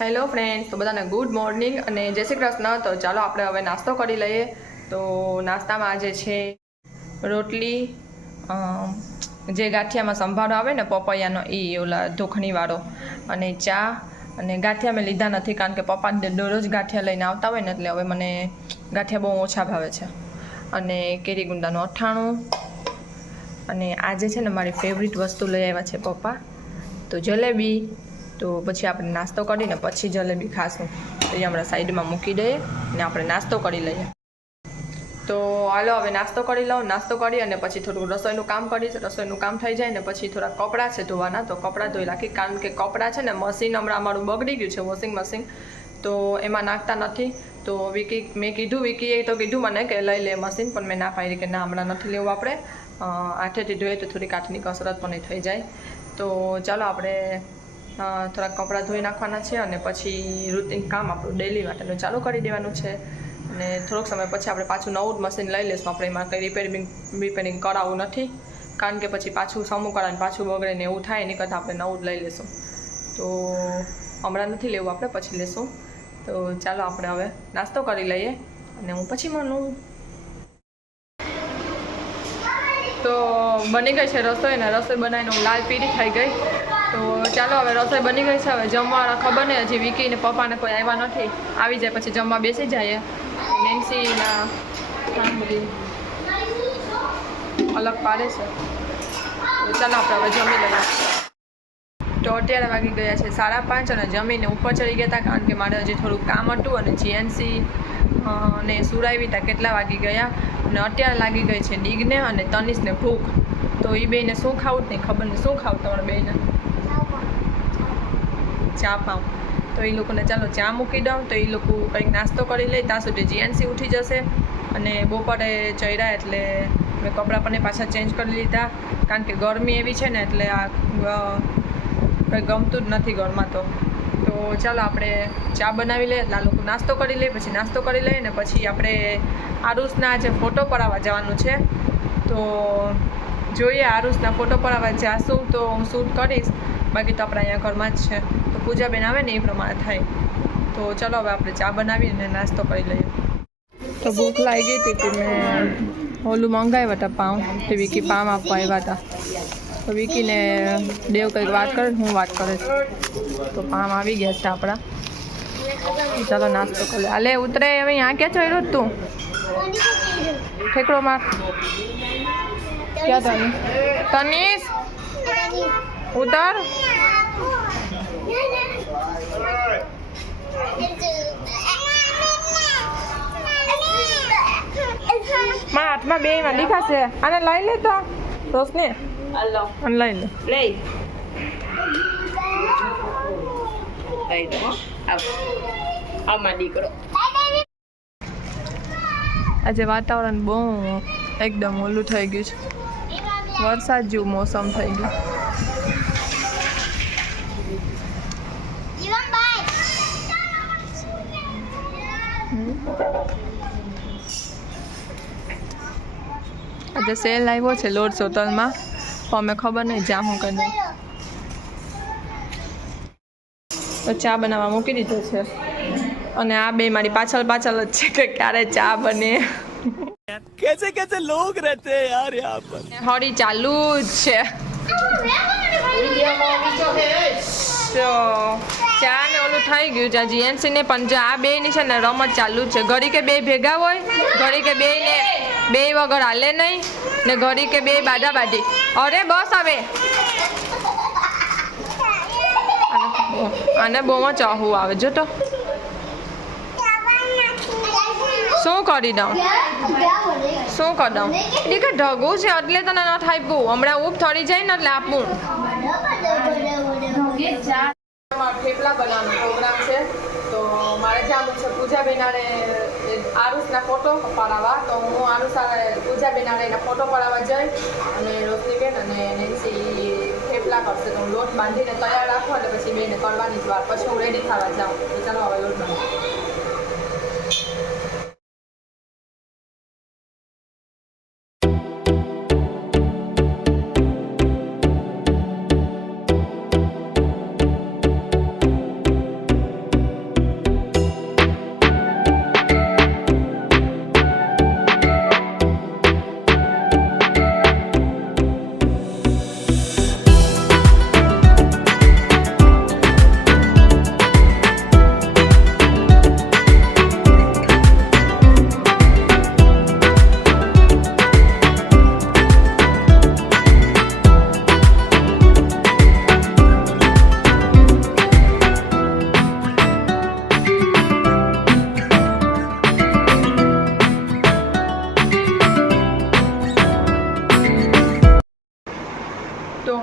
Hello friends, તો બધાને good morning અને જય શ્રી કૃષ્ણ। તો ચાલો આપણે હવે નાસ્તો કરી લઈએ। તો નાસ્તામાં આજે છે રોટલી, જે ગાંઠિયામાં સંભારો આવે ને પપૈયાનો, એ ઓલા ધોખણીવાળો, અને ચા। અને ગાંઠિયા મેં લીધા નથી કારણ કે પપ્પા દરરોજ ગાંઠિયા લઈને આવતા હોય ને, એટલે હવે મને ગાંઠિયા બહુ ઓછા ભાવે છે। અને કેરી ગુંદાનું અઠાણું, અને આજે છે ને મારી ફેવરિટ વસ્તુ લઈ આવ્યા છે પપ્પા, તો જલેબી। તો પછી આપણે નાસ્તો કરીને પછી જલેબી ખાશું, તો એ હમણાં સાઈડમાં મૂકી દઈએ ને આપણે નાસ્તો કરી લઈએ। તો હાલો હવે નાસ્તો કરી લઉં। નાસ્તો કરી અને પછી થોડું રસોઈનું કામ કરીશ। રસોઈનું કામ થઈ જાય ને પછી થોડા કપડાં છે ધોવાના, તો કપડાં ધોઈ રાખી, કારણ કે કપડાં છે ને મશીન હમણાં અમારું બગડી ગયું છે, વોશિંગ મશીન, તો એમાં નાખતા નથી। તો મેં વિકીએ તો કીધું મને કે લઈ લે મશીન, પણ મેં ના પાડી કે ના, હમણાં નથી લેવું આપણે, આઠેથી ધોઈએ તો થોડીક હાથની કસરત પણ થઈ જાય। તો ચાલો આપણે થોડાક કપડાં ધોઈ નાખવાના છે અને પછી રૂટીન કામ આપણું ડેલી માટેનું ચાલુ કરી દેવાનું છે। અને થોડોક સમય પછી આપણે પાછું નવું જ મશીન લઈ લઈશું। આપણે એમાં કંઈ રિપેરિંગ કરાવવું નથી, કારણ કે પછી પાછું સમૂહ કરાવીને પાછું બગડે ને એવું થાય, એની કરતાં આપણે નવું જ લઈ લઈશું। તો હમણાં નથી લેવું, આપણે પછી લેશું। તો ચાલો આપણે હવે નાસ્તો કરી લઈએ અને હું પછી મળું। તો બની ગઈ છે રસોઈ, અને રસોઈ બનાવીને હું લાલ પીળી થઈ ગઈ। તો ચાલો હવે રસોઈ બની ગઈ છે, હવે જમવા ખબર નહીં, હજી વિકી ને પપ્પાને કોઈ આવ્યા નથી, આવી જાય પછી જમવા બેસી જાય। નેન્સીના બધી અલગ પાડે છે, તો ચાલો આપણે હવે જમી લઈએ। તો અત્યારે વાગી ગયા છે 5:30 અને જમીને ઉપર ચડી ગયા હતા, કારણ કે મારે હજી થોડુંક કામ હતું, અને જીએનસી ને સુરાવી હતા કેટલા વાગી ગયા, અને અત્યારે લાગી ગઈ છે ડીગને અને તનિષને ભૂખ। તો એ બેને શું ખાવું જ નહીં ખબર નહીં, શું ખાવું તમારે બેને? ચા પાઉં। તો એ લોકોને ચાલો ચા મૂકી દઉં, તો એ લોકો કંઈક નાસ્તો કરી લે, ત્યાં સુધી જીએનસી ઉઠી જશે। અને બપોરે ચડ્યા એટલે મેં કપડાં પણ પાછા ચેન્જ કરી લીધા, કારણ કે ગરમી એવી છે ને, એટલે આ કંઈ ગમતું જ નથી ઘરમાં। તો ચાલો આપણે ચા બનાવી લઈએ, એટલે આ લોકો નાસ્તો કરી લે, પછી નાસ્તો કરી લઈએ ને પછી આપણે આરુષના જે ફોટો પડાવવા જવાનું છે, તો જોઈએ આરુષના ફોટો પડાવવા જાશું તો હું શૂટ કરીશ, બાકી તો આપણે અહીંયા ઘરમાં જ છે। તો પૂજાબેન આવે ને એ પ્રમાણે થાય। તો ચાલો હવે આપણે ચા બનાવીને નાસ્તો કરી લઈએ। તો ભૂખ લાગી ગઈ હતી, મેં ઓલું મંગાવ્યા હતા પાઉં, તે વિકી પામ આપવા આવ્યા હતા, તો વિકીને દેવ કંઈક વાત કરે, હું વાત કરે છે, તો પામ આવી ગયા છે આપણા। ચાલો નાસ્તો કરી લે। હાલે ઉતરે હવે, અહીંયા ક્યાં ચડ્યો તું? ઠેકડો માર, ક્યાં તનીશ ઉતર। મારા હાથમાં બે માં લીખા છે, આને લઈ લે તો રોશની, અને લઈ લે, આજે વાતાવરણ બહુ એકદમ ઓલું થઈ ગયું છે, વરસાદ જેવું મોસમ થઈ ગયું। આજે સેલ આવ્યો છે લોર્ડ્સ હોટલમાં, તો અમે ખબર નહીં જ્યાં હું કરી દઉં। તો ચા બનાવવા મૂકી દીધો છે, અને આ બે મારી પાછળ જ છે કે ક્યારે ચા બને। कैसे कैसे लोग रहते हैं यार यहाँ पर। હળી ચાલુ જ છે, તો ચા ને ઓલું થઈ ગયું છે જીએનસી ને, પણ આ બે ની છે ને રમત ચાલુ જ છે। ઘડી કે બે ભેગા હોય, ઘડી કે બે ને બે વગર હાલે નહીં, ને ઘડી કે બે બાદા બાદી। અરે બસ હવે આને બહુ ચાહું આવે, જો તો શું કરી દઉં, શું કરી દઉં? દીકરા ઢગું છે એટલે તને ન થાય, હમણાં ઊભ થડી જાય ને એટલે આપું। થેપલા બનાવવાનો પ્રોગ્રામ છે, તો મારે જવાનું છે પૂજાબેન આરે આરુષના ફોટો પડાવવા। તો હું આરુષ પૂજાબેન આરે એના ફોટો પડાવવા જઈ, અને રોશનીબેન અને નેન્સી થેપલા કરશે, તો હું લોટ બાંધીને તૈયાર રાખું, એટલે પછી બેને કરવાની જ વાર, પછી હું રેડી થવા જાઉં। તો ચાલો હવે લોટ બાંધું।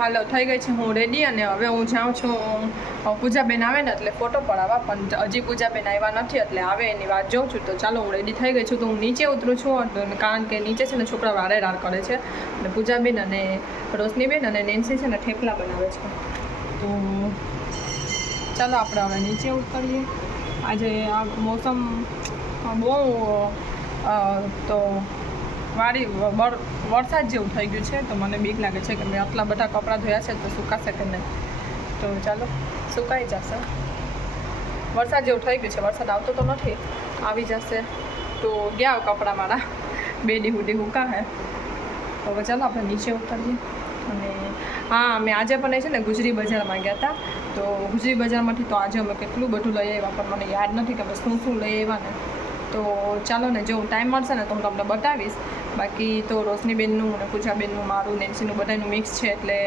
હાલો થઈ ગઈ છે હું રેડી અને હવે હું જાઉં છું પૂજાબેન આવે ને એટલે ફોટો પડાવવા પણ હજી પૂજાબેન આવ્યા નથી એટલે આવે એની વાત જોઉં છું તો ચાલો હું રેડી થઈ ગઈ છું તો હું નીચે ઉતરું છું કારણ કે નીચે છે ને છોકરા વારે રાર કરે છે અને પૂજાબેન અને રોશનીબેન અને નેન્સી છે ને થેપલા બનાવે છે તો ચાલો આપણે હવે નીચે ઉતરીએ આજે આ મોસમ બહુ તો વરસાદ જેવું થઈ ગયું છે તો મને બીક લાગે છે કે મેં આટલા બધા કપડાં ધોયા છે તો સુકાશે કે નહીં તો ચાલો સુકાઈ જશે વરસાદ જેવું થઈ ગયું છે વરસાદ આવતો તો નથી આવી જશે તો ગયા કપડાં મારા 2 દી સુધી સુકાશે તો હવે ચાલો આપણે નીચે ઉતરીએ અને હા મેં આજે પણ છે ને ગુજરી બજારમાં ગયા હતા તો ગુજરી બજારમાંથી તો આજે અમે કેટલું બધું લઈ આવ્યા પણ મને યાદ નથી કે અમે શું લઈ આવ્યા ને તો ચાલો ને જો ટાઈમ મળશે ને તો હું તમને બતાવીશ બાકી તો રોશનીબેનનું અને પૂજાબેનનું મારું નેન્સીનું બધાનું મિક્સ છે એટલે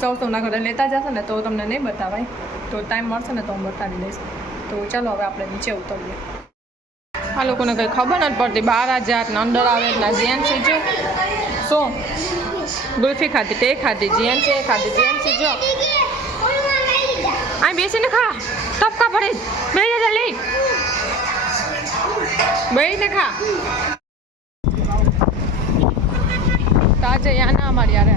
સૌના ઘરે લેતા જશે ને તો તમને નહીં બતાવાય તો ટાઈમ મળશે ને તો હું બતાવી દઈશ તો ચાલો હવે આપણે નીચે ઉતરીએ આ લોકોને કંઈ ખબર નથી પડતી 12,000 ને અંદર આવે એટલે જીએનસી જો શું ગુલ્ફી ખાધી તે ખાધી જીએનસી ખાધી જીએનસી જો આ બેસીને ખા ટપકા પડે બે જલ્દી બેસીને ખા તાજે યા ના અમારી યાર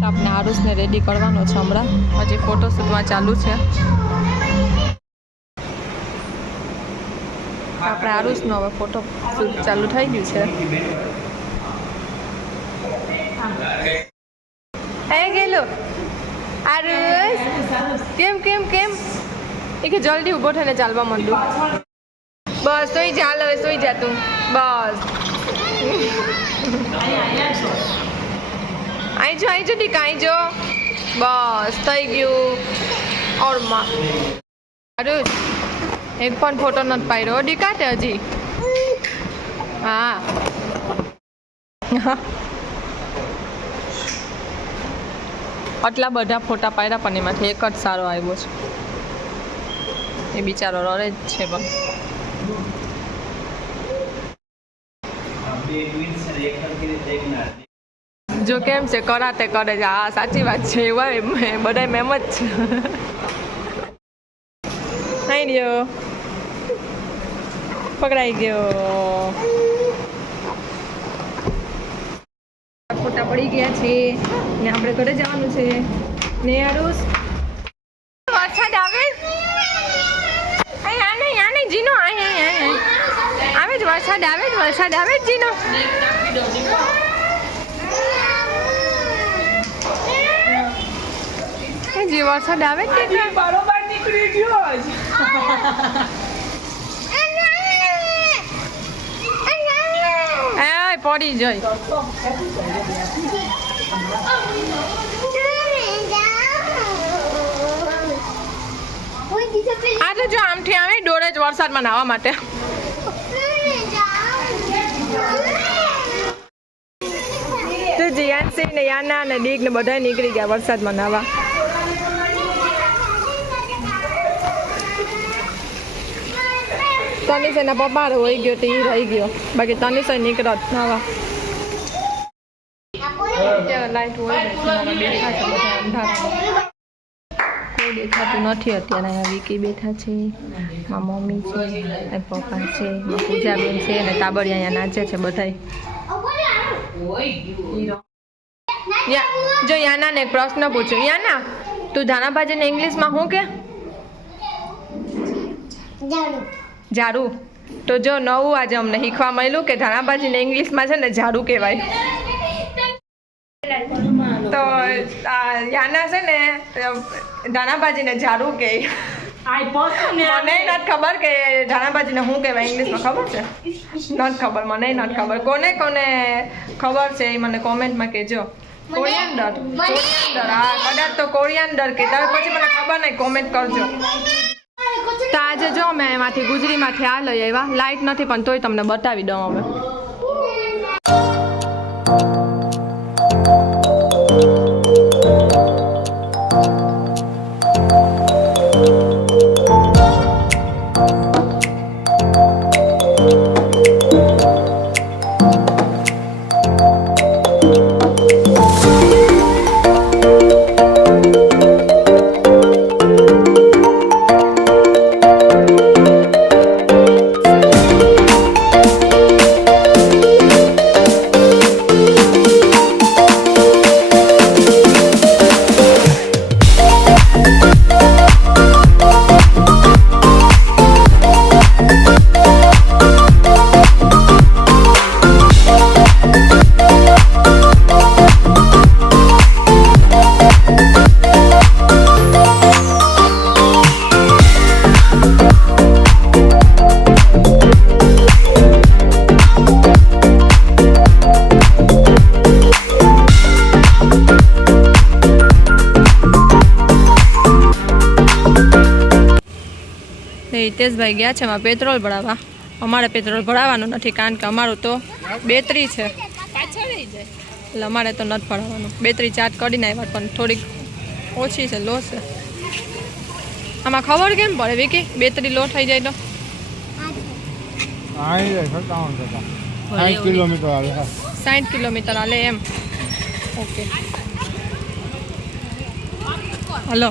આપણે આરુષને રેડી કરવાનો છે હમણાં હજી ફોટોશૂટમાં ચાલુ છે આપણે આરુષનો હવે ફોટો શૂટ ચાલુ થઈ ગયું છે હે ગેલો આરુષ કેમ કેમ કેમ એ કે જલ્દી ઊભો થઈને ચાલવા માંડું બસ સોઈ જા હવે સોઈ જા તું બસ આઈ જો ડીકા આઈ જો બસ થઈ ગયું ઓરમાં અરે એક પણ ફોટો નથી પાડ્યો ડીકા તે હજી હા આટલા બધા ફોટા પાડ્યા પણ એમાંથી એક જ સારો આવ્યો છે એ બિચારો રડે જ છે પણ જો કેમ છે કરાતે કરે છે હા સાચી વાત છે એવા બધા મેમ જ છે હાઈ રહ્યો પકડાઈ ગયો ફોટા પડી ગયા છે ને આપણે ઘરે જવાનું છે ને આરુષ વરસાદ આવે આને જીનો આવે જ વરસાદ આવે જ જીનો જી વરસાદ આવે જ બરોબર નીકળી ગયો પડી જાય આ તો જો આમથી આવે દોડે જ વરસાદમાં નાહવા માટે તો જીયાનસી ને યાના ને ડીગ ને બધા નીકળી ગયા વરસાદમાં નાહવા તનિષ એના પપ્પા હોઈ ગયો તો એ રહી ગયો બાકી તનિષ નીકળો જ નાવા લાઈટ હોય બેઠા છે બધા અંધારા કોઈ દેખાતું નથી અત્યારે અહીંયા વિકી બેઠા છે મારા મમ્મી છે પપ્પા છે પૂજાબેન છે અને કાબડિયા અહીંયા નાચે છે બધાય જો યાના ને એક પ્રશ્ન પૂછ્યો યાના તું ધાણાભાજીને ઇંગ્લિશમાં શું કે ઝાડુ તો જો નવું આજે અમને શીખવા મળ્યું કે ધાણાભાજીને ઇંગ્લિશમાં છે ને ઝાડુ કહેવાય તો યાના છે ને ધાણાભાજીને ઝાડુ કહે મને નથી ખબર કે ધાણાભાજીને શું કહેવાય ઇંગ્લિશમાં ખબર છે નથી ખબર મને નથી ખબર કોને ખબર છે એ મને કોમેન્ટમાં કહેજો કોરિયાન્ડર હા કદાચ તો કોરિયાન્ડર કહેતા હોય પછી મને ખબર નહીં કોમેન્ટ કરજો તો આજે જો મેં એમાંથી ગુજરીમાંથી આ લઈ આવ્યા લાઇટ નથી પણ તોય તમને બતાવી દઉં હવે હિતેશભાઈ ગયા છે એમાં પેટ્રોલ ભરાવવા. અમારે પેટ્રોલ ભરાવાનું નથી કારણ કે અમારું તો બેટરી છે એટલે અમારે તો નથી ભરાવાનું. બેટરી ચાર્જ કરીને આવ્યા પણ થોડીક ઓછી છે, લો છે. આમાં ખબર કેમ પડે વિકી બેટરી લો થઈ જાય તો? 60 કિલોમીટર આવે. 60 કિલોમીટર હાલે એમ. Okay hello.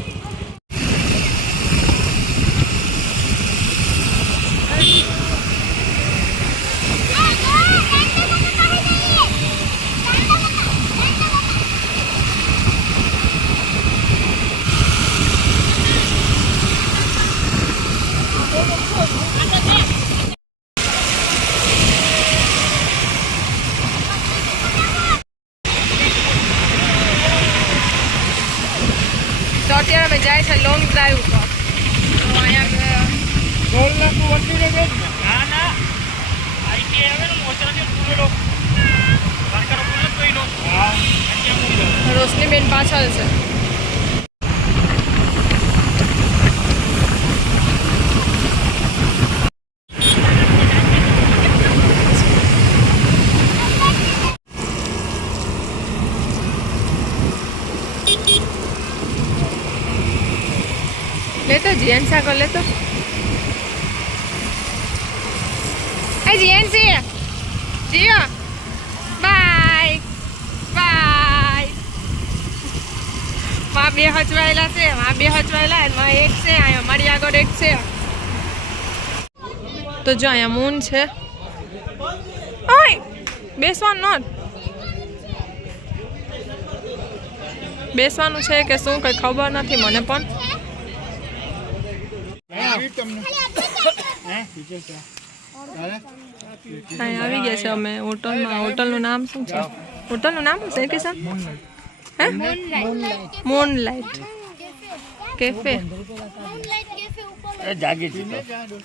તો અત્યારે અમે જાય છે લોંગ ડ્રાઈવ ઉપર. તો અહીંયા રોશનીબેન પાછળ છે. લેતો જીએનસી કર લેતો. એ જીએનસી જીઓ બાય બાય. માં બે હચવાયેલા છે, માં બે હચવાયેલા એમાં એક છે, અહીંયા મારી આગળ એક છે. તો જો અહીંયા મૂન છે. ઓય બેસવાનું બેસવાનું છે કે શું કઈ ખબર નથી મને પણ. આવી ગયા છે અમે હોટલમાં. હોટલનું નામ શું છે? હોટલનું નામ શું છે કિશન? હે મૂનલાઇટ કેફે.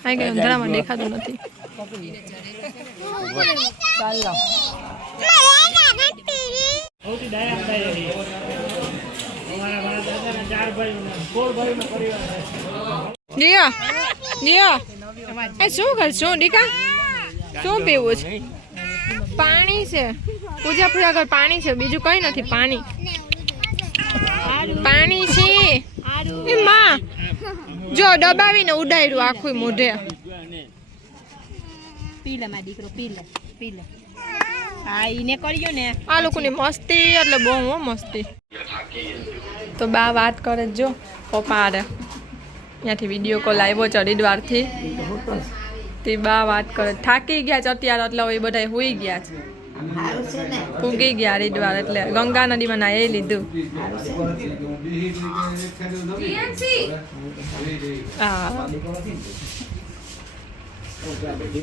આ કે અંધારામાં દેખાતું નથી. જીયા જીયા એ શું કરશું દીકા? શું પીવું છે? પાણી છે. પૂજાપુરા આગળ પાણી છે, બીજું કઈ નથી. પાણી પાણી છે. એ માં જો દબાવીને ઉડાડ્યું આખું મોઢે. આ લોકોની મસ્તી એટલે બહુ મસ્તી. તો બા વાત કરે જો પપ્પા આરે ત્યાંથી વિડીયો કોલ આવ્યો છે હરિદ્વારથી. તે બા વાત કરે થાકી ગયા છે અત્યારે એટલે એ બધા હુઈ ગયા છે. પૂગી ગયા હરિદ્વાર એટલે ગંગા નદીમાં નાહી લીધું. હા